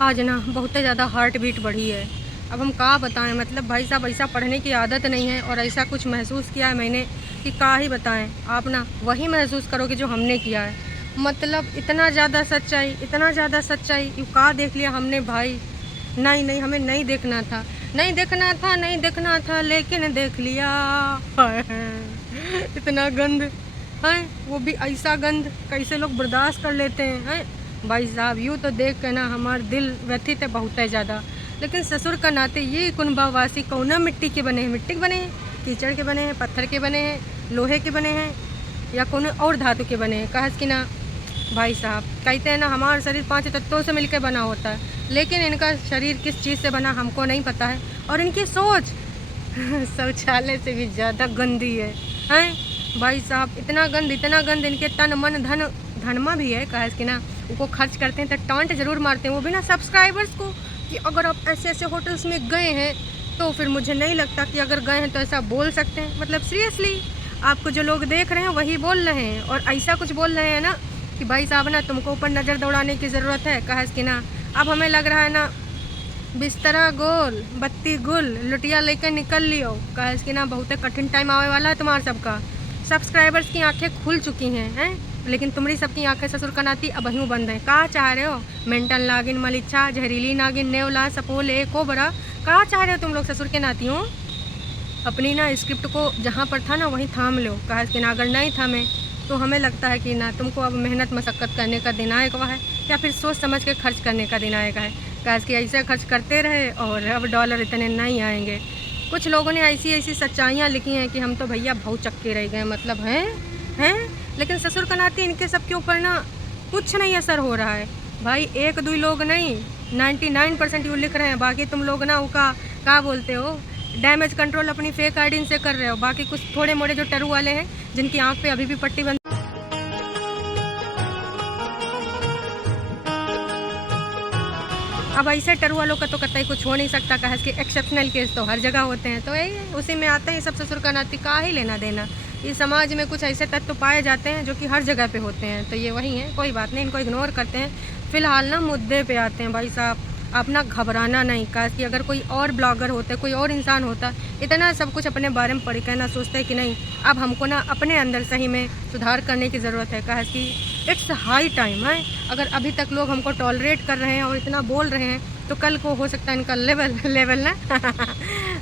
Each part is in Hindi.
आज ना बहुत ही ज़्यादा हार्ट बीट बढ़ी है। अब हम क्या बताएं, मतलब भाई साहब ऐसा पढ़ने की आदत नहीं है और ऐसा कुछ महसूस किया है मैंने कि क्या ही बताएं। आप ना वही महसूस करोगे जो हमने किया है। मतलब इतना ज़्यादा सच्चाई, इतना ज़्यादा सच्चाई यू का देख लिया हमने भाई। नहीं नहीं, हमें नहीं देखना था, नहीं देखना था, नहीं देखना था, लेकिन देख लिया। इतना गंद है, वो भी ऐसा गंद कैसे लोग बर्दाश्त कर लेते हैं भाई साहब। यूँ तो देख के ना हमारा दिल व्यथित है बहुत है ज़्यादा। लेकिन ससुर का नाते ये कुनबावासी कौना मिट्टी के बने हैं, मिट्टी के बने हैं, कीचड़ के बने हैं, पत्थर के बने हैं, लोहे के बने हैं, या कौन और धातु के बने हैं। कहा कि ना भाई साहब, कहते हैं ना हमारा शरीर 5 तत्वों से मिलकर बना होता है, लेकिन इनका शरीर किस चीज़ से बना हमको नहीं पता है। और इनकी सोच शौचालय से भी ज़्यादा गंदी है भाई साहब। इतना गंद, इतना गंद। इनके तन मन धन, धनमा भी है। कहा कि ना उनको खर्च करते हैं तो टॉन्ट जरूर मारते हैं, वो भी ना सब्सक्राइबर्स को, कि अगर आप ऐसे ऐसे होटल्स में गए हैं तो फिर मुझे नहीं लगता कि अगर गए हैं तो ऐसा बोल सकते हैं। मतलब सीरियसली आपको जो लोग देख रहे हैं वही बोल रहे हैं, और ऐसा कुछ बोल रहे हैं ना कि भाई साहब ना तुमको ऊपर नज़र दौड़ाने की ज़रूरत है। कहा कि ना अब हमें लग रहा है ना बिस्तरा गोल बत्ती गुल लुटिया लेकर निकल लियो। कहा कि ना बहुत कठिन टाइम आने वाला है तुम्हारा सबका। सब्सक्राइबर्स की आंखें खुल चुकी हैं, लेकिन तुम्हारी सबकी आंखें ससुर का नाती अब यूँ बंद है। कहाँ चाह रहे हो? मेंटल नागिन, मलिच्छा, जहरीली नागिन, नेवला, सपोल, एक हो बड़ा। कहाँ चाह रहे हो तुम लोग ससुर के नाती हो? अपनी ना स्क्रिप्ट को जहाँ पर था ना वहीं थाम लो। कहा कि ना अगर नहीं थामे तो हमें लगता है कि ना तुमको अब मेहनत मशक्क़त करने का दिन आएगा है, या फिर सोच समझ के खर्च करने का दिन आएगा है। कहा कि ऐसे खर्च करते रहे और अब डॉलर इतने नहीं आएंगे। कुछ लोगों ने ऐसी ऐसी सच्चाइयाँ लिखी हैं कि हम तो भैया बहुत चक्के रह गए। मतलब हैं, लेकिन ससुर का नाते इनके सब के ऊपर ना कुछ नहीं असर हो रहा है भाई। एक दो लोग नहीं, 99% वो लिख रहे हैं। बाकी तुम लोग ना उसका क्या बोलते हो, डैमेज कंट्रोल अपनी फेक आईडी से कर रहे हो। बाकी कुछ थोड़े मोड़े जो टरू वाले हैं जिनकी आंख पे अभी भी पट्टी बंद। अब ऐसे टरू वालों का तो कतई कुछ हो नहीं सकता। कहा कि एक्सेप्शनल केस तो हर जगह होते हैं, तो यही उसी में आते हैं सब। ससुर का नाती का ही लेना देना। इस समाज में कुछ ऐसे तत्व पाए जाते हैं जो कि हर जगह पे होते हैं, तो ये वही हैं। कोई बात नहीं, इनको इग्नोर करते हैं। फिलहाल ना मुद्दे पे आते हैं भाई साहब। अपना घबराना नहीं। कहा कि अगर कोई और ब्लॉगर होता, कोई और इंसान होता, इतना सब कुछ अपने बारे में पढ़ कहना सोचता है कि नहीं अब हमको ना अपने अंदर सही में सुधार करने की ज़रूरत है। कहा कि इट्स हाई टाइम है। अगर अभी तक लोग हमको टॉलरेट कर रहे हैं और इतना बोल रहे हैं, तो कल को हो सकता है इनका लेवल ना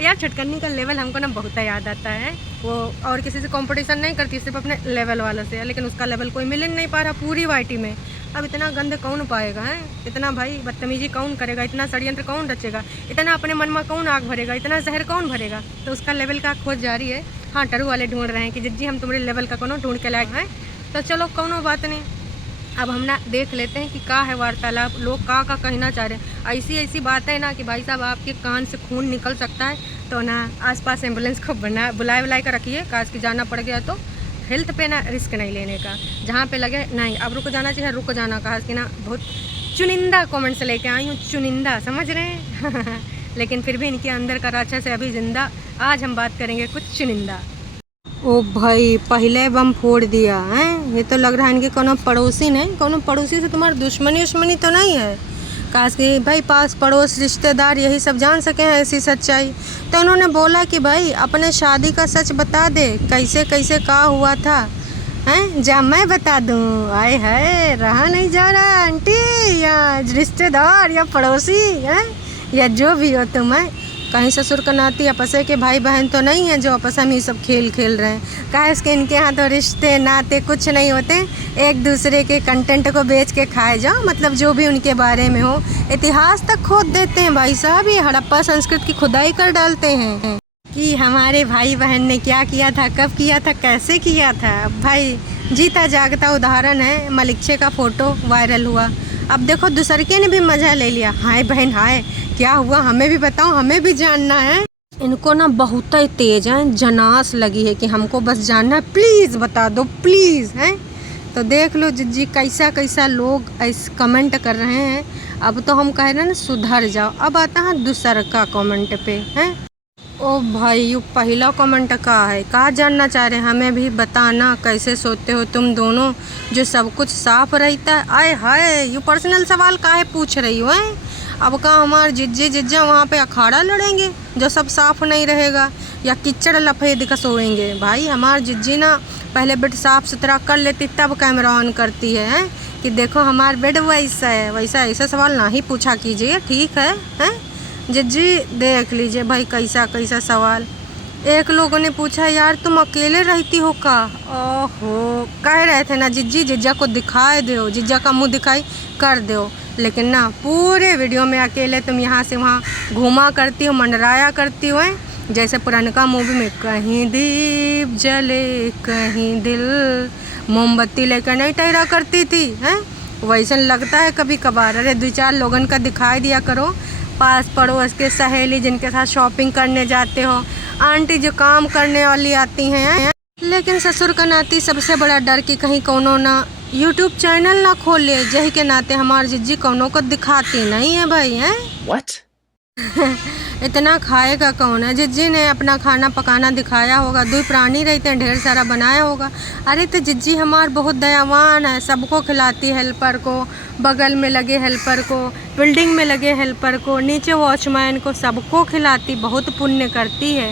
यार छटकनी का लेवल हमको ना बहुत याद आता है। वो और किसी से कंपटीशन नहीं करती, सिर्फ अपने लेवल वालों से, लेकिन उसका लेवल कोई मिल नहीं पा रहा पूरी वाईटी में। अब इतना गंद कौन पाएगा इतना भाई बदतमीजी कौन करेगा, इतना षड्यंत्र कौन रचेगा, इतना अपने मन में कौन आग भरेगा, इतना जहर कौन भरेगा। तो उसका लेवल का खोज जारी है। हाँ, टरू वाले ढूंढ रहे हैं कि जिज्जी हम तुम्हारे लेवल का कोनो ढूंढ के लायक हैं। तो चलो कौनो बात नहीं, अब हम ना देख लेते हैं कि क्या है वार्तालाप, लोग का कहना चाह रहे हैं। ऐसी ऐसी बात है ना कि भाई साहब आपके कान से खून निकल सकता है, तो ना आसपास एम्बुलेंस को बुलाए कर रखिए। काश की जाना पड़ गया तो हेल्थ पे ना रिस्क नहीं लेने का। जहाँ पे लगे नहीं अब रुक जाना चाहिए, रुक जाना। कहा कि ना बहुत चुनिंदा कमेंट्स लेके आई हूँ, चुनिंदा, समझ रहे हैं लेकिन फिर भी इनके अंदर का राक्षस है अभी जिंदा। आज हम बात करेंगे कुछ चुनिंदा। ओ भाई, पहले बम फोड़ दिया है। ये तो लग रहा है इनके कोनो पड़ोसी नहीं, कोनो पड़ोसी से तुम्हारी दुश्मनी तो नहीं है। काश कि भाई पास पड़ोस रिश्तेदार यही सब जान सके हैं ऐसी सच्चाई। तो उन्होंने बोला कि भाई अपने शादी का सच बता दे, कैसे कैसे का हुआ था हैं, जा मैं बता दूँ। आए है, रहा नहीं जा रहा आंटी या रिश्तेदार या पड़ोसी हैं, या जो भी हो तुम है। कहीं ससुर का नाती आपसे के भाई बहन तो नहीं है जो आपस में ये सब खेल रहे हैं। काहे कि इनके यहाँ तो रिश्ते नाते कुछ नहीं होते, एक दूसरे के कंटेंट को बेच के खाए जाओ। मतलब जो भी उनके बारे में हो इतिहास तक खोद देते हैं भाई साहब। ये हड़प्पा संस्कृत की खुदाई कर डालते हैं कि हमारे भाई बहन ने क्या किया था, कब किया था, कैसे किया था। भाई जीता जागता उदाहरण है, मलिक्षे का फ़ोटो वायरल हुआ। अब देखो दूसरके ने भी मज़ा ले लिया। हाय बहन हाय, क्या हुआ हमें भी बताओ, हमें भी जानना है। इनको ना बहुत ही तेज है, जनास लगी है कि हमको बस जानना है, प्लीज़ बता दो प्लीज़ हैं। तो देख लो जिज्जी कैसा कैसा लोग ऐसे कमेंट कर रहे हैं। अब तो हम कह रहे हैं ना सुधर जाओ। अब आता है दूसर का कमेंट पे हैं। ओ भाई, यू पहला कमेंट का है, कहा जानना चाह रहे हैं, हमें भी बताना कैसे सोते हो तुम दोनों जो सब कुछ साफ रहता है। आए हाय, यू पर्सनल सवाल काहे पूछ रही हो हैं? अब का हमारे जिज्जी जिज्जा वहाँ पे अखाड़ा लड़ेंगे जो सब साफ नहीं रहेगा, या कीचड़ लफेद का सोएंगे? भाई हमारे जिज्जी ना पहले बेड साफ़ सुथरा कर लेती तब कैमरा ऑन करती है कि देखो हमारा बेड वैसा है वैसा। ऐसा सवाल ना ही पूछा कीजिए, ठीक है हैं जिज्जी? देख लीजिए भाई कैसा कैसा सवाल। एक लोगों ने पूछा यार तुम अकेले रहती हो का? ओहो, कह रहे थे ना जिज्जी जिज्जा को दिखाए दो, जिज्जा का मुंह दिखाई कर दो, लेकिन ना पूरे वीडियो में अकेले तुम यहाँ से वहाँ घूमा करती हो, मंडराया करती हो। जैसे पुरानका मूवी में कहीं दीप जले कहीं दिल मोमबत्ती लेकर नहीं टहरा करती थी हैं, वैसे लगता है कभी कभार। अरे 2-4 लोगन का दिखाई दिया करो, पास पड़ोस के सहेली जिनके साथ शॉपिंग करने जाते हो, आंटी जो काम करने वाली आती हैं। लेकिन ससुर का नाती सबसे बड़ा डर कि कहीं कौनो ना यूट्यूब चैनल ना खोले, यही के नाते हमारी जिज्जी कौनों को दिखाती नहीं है भाई हैं। What? इतना खाएगा कौन है? जिज्जी ने अपना खाना पकाना दिखाया होगा, 2 प्राणी रहते हैं ढेर सारा बनाया होगा। अरे तो जिज्जी हमार बहुत दयावान है, सबको खिलाती है, हेल्पर को, बगल में लगे हेल्पर को, बिल्डिंग में लगे हेल्पर को, नीचे वॉचमैन को, सबको खिलाती, बहुत पुण्य करती है।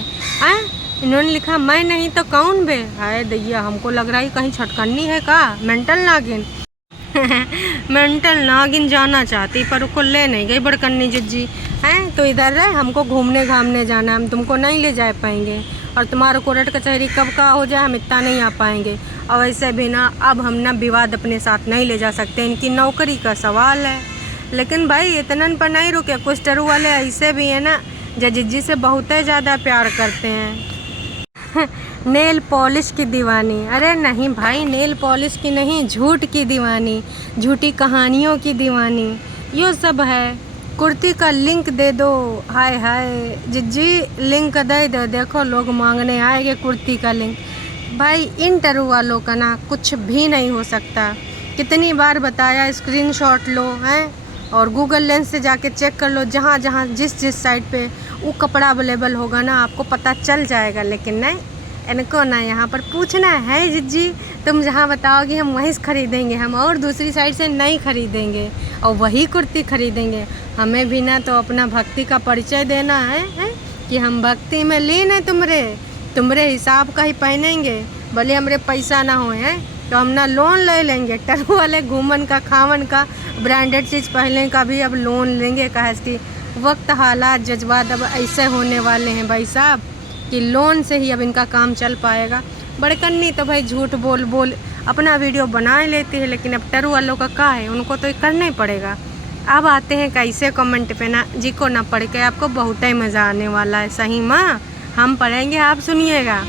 इन्होंने लिखा मैं नहीं तो कौन बे? हाय दैया, हमको लग रहा है कहीं छटकनी है का मेंटल नागिन। मेंटल नागिन जाना चाहती पर उसको ले नहीं गई बड़कन्नी जिज्जी हैं। तो इधर रहे, हमको घूमने घामने जाना, हम तुमको नहीं ले जा पाएंगे, और तुम्हारा कोर्ट कचहरी कब का हो जाए हम इतना नहीं आ पाएंगे। और वैसे भी ना अब हम ना विवाद अपने साथ नहीं ले जा सकते, इनकी नौकरी का सवाल है। लेकिन भाई इतनन पर नहीं रुके, कुछ टरू वाले ऐसे भी हैं ना जो जिज्जी से बहुत ही ज़्यादा प्यार करते हैं। नेल पॉलिश की दीवानी? अरे नहीं भाई, नेल पॉलिश की नहीं, झूठ की दीवानी, झूठी कहानियों की दीवानी, ये सब है। कुर्ती का लिंक दे दो। हाय हाय जिज्जी, लिंक दे दो, देखो लोग मांगने आएंगे कुर्ती का लिंक। भाई इन टरू वालों का ना कुछ भी नहीं हो सकता। कितनी बार बताया, स्क्रीनशॉट लो हैं और गूगल लेंस से जाके चेक कर लो, जहाँ जहाँ जिस साइट पे वो कपड़ा अवेलेबल होगा ना आपको पता चल जाएगा। लेकिन नहीं, इनको ना यहाँ पर पूछना है जिज्जी, तुम जहाँ बताओगे हम वहीं से खरीदेंगे, हम और दूसरी साइड से नहीं खरीदेंगे और वही कुर्ती खरीदेंगे। हमें भी ना तो अपना भक्ति का परिचय देना है कि हम भक्ति में लीन है, तुमरे हिसाब का ही पहनेंगे, भले हमरे पैसा ना हो हैं तो हम ना लोन ले लेंगे। टरू वाले घूमन का खावन का ब्रांडेड चीज़ पहनने का भी अब लोन लेंगे, कहा कि वक्त हालात जज्बात अब ऐसे होने वाले हैं भाई साहब कि लोन से ही अब इनका काम चल पाएगा। बड़कन्नी तो भाई झूठ बोल बोल अपना वीडियो बना लेती है, लेकिन अब टरू वालों का क्या है, उनको तो करना ही पड़ेगा। अब आते हैं कैसे कमेंट पे ना, जी को ना पढ़ के आपको बहुत ही मज़ा आने वाला है। सही माँ, हम पढ़ेंगे आप सुनिएगा।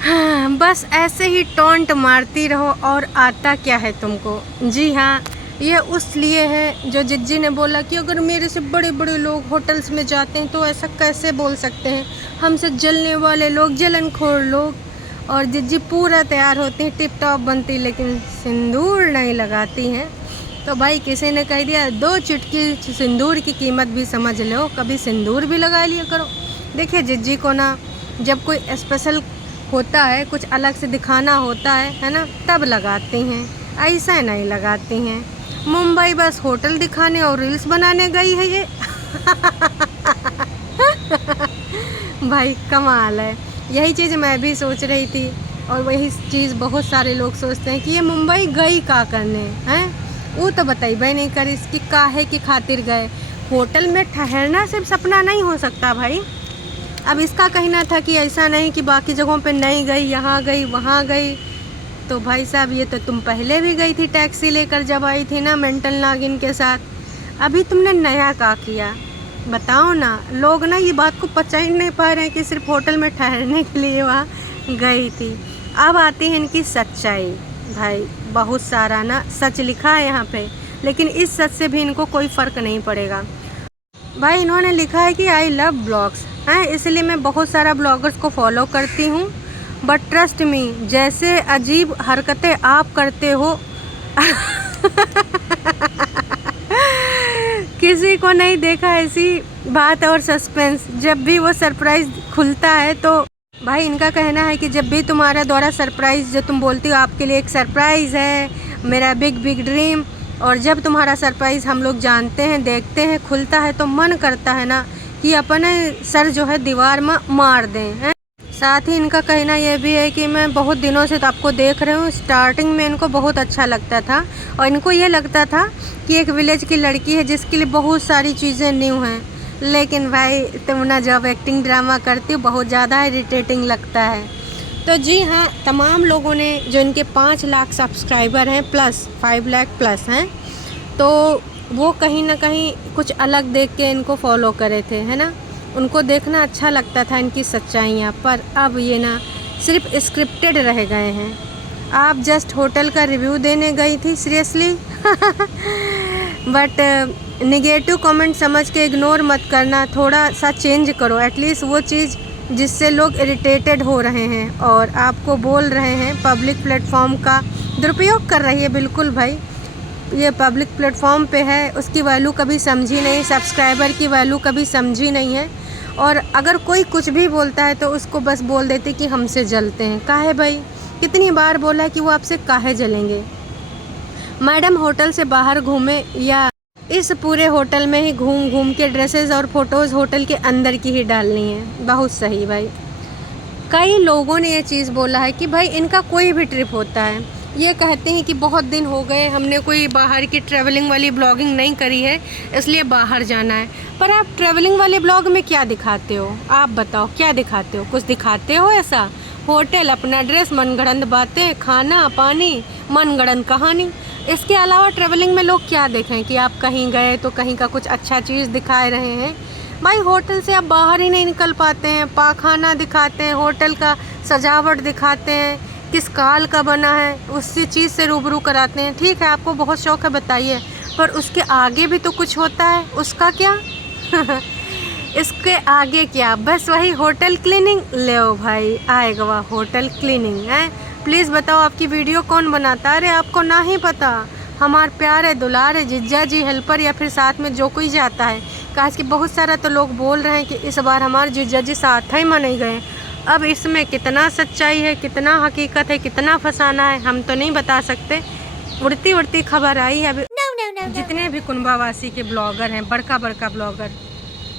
हाँ, बस ऐसे ही टॉन्ट मारती रहो और आता क्या है तुमको। जी हाँ, ये उस लिए है जो जिज्जी ने बोला कि अगर मेरे से बड़े बड़े लोग होटल्स में जाते हैं तो ऐसा कैसे बोल सकते हैं, हमसे जलने वाले लोग, जलनखोर लोग। और जिज्जी पूरा तैयार होती हैं, टिप टॉप बनती, लेकिन सिंदूर नहीं लगाती हैं। तो भाई किसी ने कह दिया 2 चुटकी सिंदूर की कीमत भी समझ लो, कभी सिंदूर भी लगा लिया करो। देखिए जिज्जी को ना जब कोई स्पेशल होता है, कुछ अलग से दिखाना होता है ना, तब लगाती हैं, ऐसा नहीं लगाती हैं। मुंबई बस होटल दिखाने और रील्स बनाने गई है ये। भाई कमाल है, यही चीज़ मैं भी सोच रही थी और वही चीज़ बहुत सारे लोग सोचते हैं कि ये मुंबई गई का करने हैं, वो तो बताइए नहीं करी इसकी काहे की खातिर गए। होटल में ठहरना सिर्फ सपना नहीं हो सकता भाई। अब इसका कहना था कि ऐसा नहीं कि बाकी जगहों पे नहीं गई, यहाँ गई वहाँ गई। तो भाई साहब ये तो तुम पहले भी गई थी टैक्सी लेकर जब आई थी ना मेंटल नागिन के साथ, अभी तुमने नया क्या किया बताओ ना। लोग ना ये बात को पचा ही नहीं पा रहे हैं कि सिर्फ होटल में ठहरने के लिए वहाँ गई थी। अब आती है इनकी सच्चाई। भाई बहुत सारा ना सच लिखा है यहाँ पे, लेकिन इस सच से भी इनको कोई फ़र्क नहीं पड़ेगा। भाई इन्होंने लिखा है कि आई लव ब्लॉग्स हैं, इसलिए मैं बहुत सारा ब्लॉगर्स को फॉलो करती हूँ, बट ट्रस्ट मी जैसे अजीब हरकतें आप करते हो किसी को नहीं देखा ऐसी बात और सस्पेंस। जब भी वो सरप्राइज खुलता है तो भाई इनका कहना है कि जब भी तुम्हारा द्वारा सरप्राइज जो तुम बोलती हो आपके लिए एक सरप्राइज़ है, मेरा बिग बिग ड्रीम, और जब तुम्हारा सरप्राइज़ हम लोग जानते हैं, देखते हैं, खुलता है तो मन करता है ना कि अपने सर जो है दीवार में मार दें हैं। साथ ही इनका कहना यह भी है कि मैं बहुत दिनों से तो आपको देख रही हूँ, स्टार्टिंग में इनको बहुत अच्छा लगता था और इनको ये लगता था कि एक विलेज की लड़की है जिसके लिए बहुत सारी चीज़ें न्यू हैं। लेकिन भाई तुम ना जब एक्टिंग ड्रामा करती हो बहुत ज़्यादा इरिटेटिंग लगता है। तो जी हाँ, तमाम लोगों ने जो इनके 5 लाख सब्सक्राइबर हैं प्लस 5 लाख प्लस हैं, तो वो कहीं ना कहीं कुछ अलग देख के इनको फॉलो करे थे, है ना। उनको देखना अच्छा लगता था इनकी सच्चाइयाँ, पर अब ये ना सिर्फ स्क्रिप्टेड रह गए हैं। आप जस्ट होटल का रिव्यू देने गई थी सीरियसली बट नेगेटिव कमेंट समझ के इग्नोर मत करना, थोड़ा सा चेंज करो एटलीस्ट वो चीज़ जिससे लोग इरिटेटेड हो रहे हैं और आपको बोल रहे हैं। पब्लिक प्लेटफॉर्म का दुरुपयोग कर रही है। बिल्कुल भाई, ये पब्लिक प्लेटफॉर्म पे है, उसकी वैल्यू कभी समझी नहीं, सब्सक्राइबर की वैल्यू कभी समझी नहीं है। और अगर कोई कुछ भी बोलता है तो उसको बस बोल देते कि हमसे जलते हैं। काहे भाई, कितनी बार बोला है कि वो आपसे काहे जलेंगे। मैडम होटल से बाहर घूमे या इस पूरे होटल में ही घूम घूम के ड्रेसेस और फोटोज़ होटल के अंदर की ही डालनी है। बहुत सही भाई। कई लोगों ने ये चीज़ बोला है कि भाई इनका कोई भी ट्रिप होता है, ये कहते हैं कि बहुत दिन हो गए हमने कोई बाहर की ट्रैवलिंग वाली ब्लॉगिंग नहीं करी है, इसलिए बाहर जाना है। पर आप ट्रैवलिंग वाले ब्लॉग में क्या दिखाते हो? आप बताओ क्या दिखाते हो? कुछ दिखाते हो ऐसा? होटल, अपना ड्रेस, मनगढ़ंत बातें, खाना पानी, मनगढ़ंत कहानी। इसके अलावा ट्रैवलिंग में लोग क्या देखें कि आप कहीं गए तो कहीं का कुछ अच्छा चीज़ दिखाए रहे हैं। भाई होटल से आप बाहर ही नहीं निकल पाते हैं, पाखाना दिखाते हैं, होटल का सजावट दिखाते हैं, किस काल का बना है उसी चीज़ से रूबरू कराते हैं। ठीक है, आपको बहुत शौक है, बताइए, पर उसके आगे भी तो कुछ होता है, उसका क्या इसके आगे क्या? बस वही होटल क्लीनिंग। ले भाई आएगा वह होटल क्लीनिंग है। प्लीज़ बताओ आपकी वीडियो कौन बनाता है? अरे आपको ना ही पता, हमारे प्यारे दुलारे जिज्जा जी हेल्पर या फिर साथ में जो कोई जाता है। कहा कि बहुत सारा तो लोग बोल रहे हैं कि इस बार हमारे जिज्जा जी साथ ही में नहीं गए। अब इसमें कितना सच्चाई है, कितना हकीकत है, कितना फसाना है, हम तो नहीं बता सकते। उड़ती उड़ती खबर आई है अभी। जितने भी कुंभावासी के ब्लॉगर हैं, बड़का बड़का ब्लॉगर,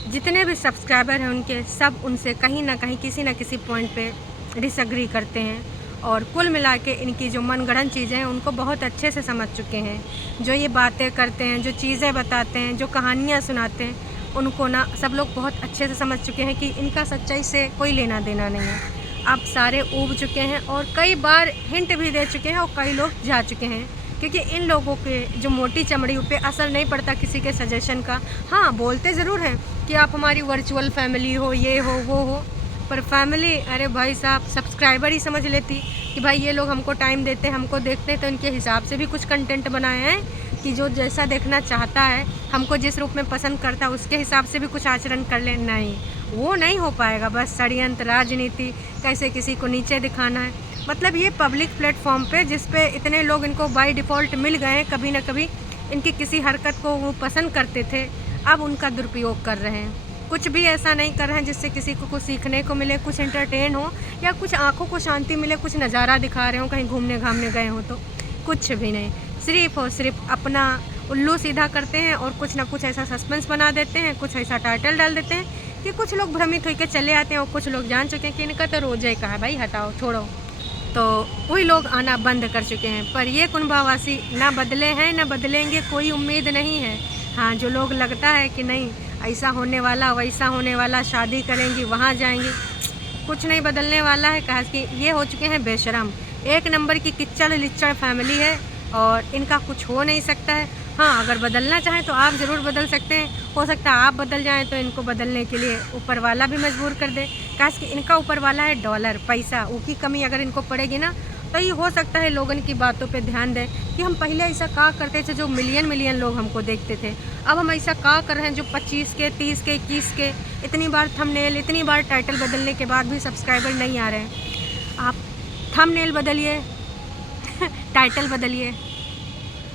जितने भी सब्सक्राइबर हैं उनके, सब उनसे कहीं ना कहीं किसी न किसी पॉइंट पे डिसएग्री करते हैं। और कुल मिला के इनकी जो मनगढ़ंत चीज़ें हैं उनको बहुत अच्छे से समझ चुके हैं। जो ये बातें करते हैं, जो चीज़ें बताते हैं, जो कहानियाँ सुनाते हैं, उनको ना सब लोग बहुत अच्छे से समझ चुके हैं कि इनका सच्चाई से कोई लेना देना नहीं है। अब सारे ऊब चुके हैं और कई बार हिंट भी दे चुके हैं और कई लोग जा चुके हैं, क्योंकि इन लोगों के जो मोटी चमड़ी पे असर नहीं पड़ता किसी के सजेशन का। हाँ, बोलते ज़रूर हैं कि आप हमारी वर्चुअल फैमिली हो, ये हो वो हो, पर फैमिली, अरे भाई साहब, सब्सक्राइबर ही समझ लेती कि भाई ये लोग हमको टाइम देते हैं, हमको देखते हैं, तो इनके हिसाब से भी कुछ कंटेंट बनाए हैं कि जो जैसा देखना चाहता है, हमको जिस रूप में पसंद करता है उसके हिसाब से भी कुछ आचरण कर ले। नहीं, वो नहीं हो पाएगा। बस षड्यंत्र, राजनीति, कैसे किसी को नीचे दिखाना है। मतलब ये पब्लिक प्लेटफॉर्म पे जिस पे इतने लोग इनको बाय डिफ़ॉल्ट मिल गए हैं, कभी ना कभी इनकी किसी हरकत को वो पसंद करते थे, अब उनका दुरुपयोग कर रहे हैं। कुछ भी ऐसा नहीं कर रहे हैं जिससे किसी को कुछ सीखने को मिले, कुछ एंटरटेन हो या कुछ आंखों को शांति मिले, कुछ नज़ारा दिखा रहे हो, कहीं घूमने घामने गए हो, तो कुछ भी नहीं। सिर्फ और सिर्फ अपना उल्लू सीधा करते हैं और कुछ ना कुछ ऐसा सस्पेंस बना देते हैं, कुछ ऐसा टाइटल डाल देते हैं कि कुछ लोग भ्रमित होकर चले आते हैं और कुछ लोग जान चुके हैं कि इनका तो रोज़ ही कहा भाई हटाओ छोड़ो, तो वही लोग आना बंद कर चुके हैं। पर ये कुंभावासी ना बदले हैं ना बदलेंगे, कोई उम्मीद नहीं है। हाँ, जो लोग लगता है कि नहीं ऐसा होने वाला वैसा होने वाला, शादी करेंगी वहाँ जाएंगी, कुछ नहीं बदलने वाला है। कहा कि ये हो चुके हैं बेशरम, एक नंबर की किच्चड़ लिच्चड़ फैमिली है और इनका कुछ हो नहीं सकता है। हाँ, अगर बदलना चाहें तो आप ज़रूर बदल सकते हैं। हो सकता है आप बदल जाएं तो इनको बदलने के लिए ऊपर वाला भी मजबूर कर दे। काश कि इनका ऊपर वाला है डॉलर, पैसा, उसकी कमी अगर इनको पड़ेगी ना तो ये हो सकता है लोगों की बातों पे ध्यान दें कि हम पहले ऐसा का करते थे जो मिलियन मिलियन लोग हमको देखते थे, अब हम ऐसा का कर रहे हैं जो 25 के 30 के 21 के, इतनी बार थंबनेल, इतनी बार टाइटल बदलने के बाद भी सब्सक्राइबर नहीं आ रहे हैं। आप थंबनेल बदलिए टाइटल बदलिए,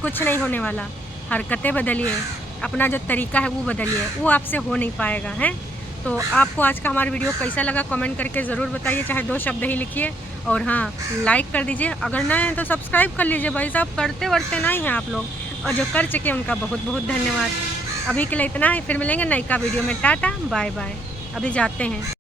कुछ नहीं होने वाला। हरकतें बदलिए, अपना जो तरीका है वो बदलिए, वो आपसे हो नहीं पाएगा है। तो आपको आज का हमारा वीडियो कैसा लगा कमेंट करके ज़रूर बताइए, चाहे 2 शब्द ही लिखिए। और हाँ, लाइक कर दीजिए, अगर नए हैं तो सब्सक्राइब कर लीजिए भाई साहब, करते वर्ते नहीं हैं आप लोग। और जो कर चुके उनका बहुत बहुत धन्यवाद। अभी के लिए इतना ही, फिर मिलेंगे नई का वीडियो में। टाटा बाय बाय, अभी जाते हैं।